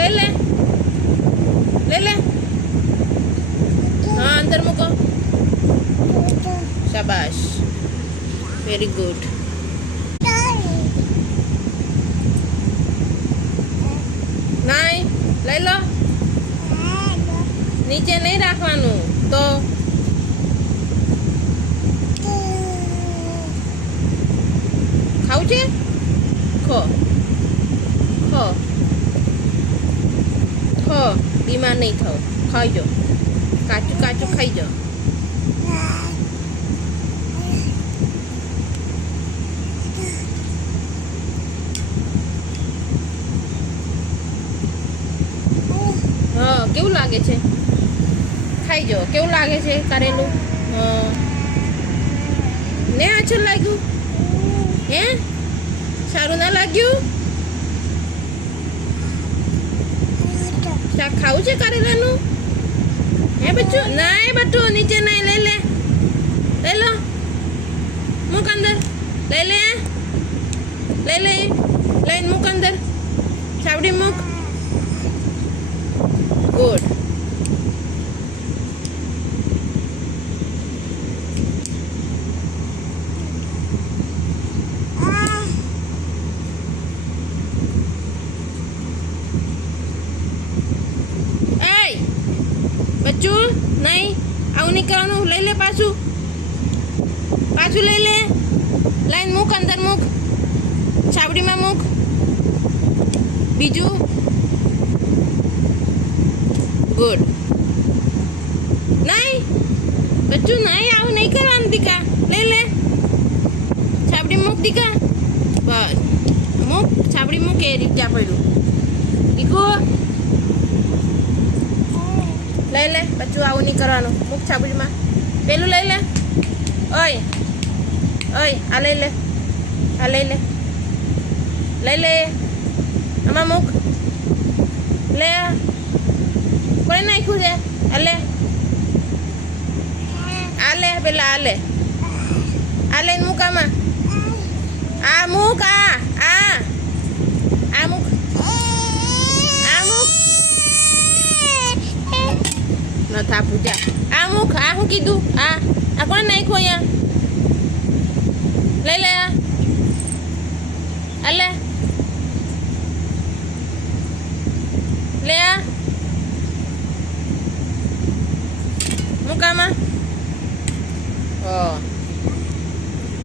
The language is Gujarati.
ले ले ले ले हाँ अंदर मुको शाबाश वेरी गुड नहीं ले लो नीचे नहीं રાખવાનું તો ખાવું છે ખો ખો ખો બીમાર નહીં થાવ ખાઈ જો કાચું કાચું ખાઈ જો હા કેવું લાગે છે ખાઈ જો કેવું લાગે છે કારેલું ને અચ્છું લાગ્યું હે સારું ના લાગ્યું શાક ખાવું છે કારેલાનું હે બચ્ચું નહીં બચ્ચું નીચે નહીં લઈ લે લઈ લો મૂક અંદર લઈ લે લઈને મૂક અંદર છાવડી મૂક ગુડ બચ્ચું નહીં આવું નહીં કરવાનું લઈ લે પાછું લઈ લે લાઈન મૂક અંદર મૂક છાવડીમાં મૂક બીજું ગુડ નહીં બચ્ચું નહીં આવું નહીં કરવાનું દીકા લઈ લે છાવડી મૂક દીકા બસ મૂક છાવડી મૂક એ રીતે પડ્યું દીકો લઈ લે બચ્ચું આવું નહીં કરવાનું મૂક છાબડીમાં પેલું લઈ લે ઓય આ લઈ લે લઈ લે આમાં મૂક લે કોને નાખ્યું છે આ લે પેલા આ લઈને મૂક આમાં આ મૂક આ મૂક ન થાપું જા આ મુખ આ શું કીધું આ કોને નાખ્યું અહીંયા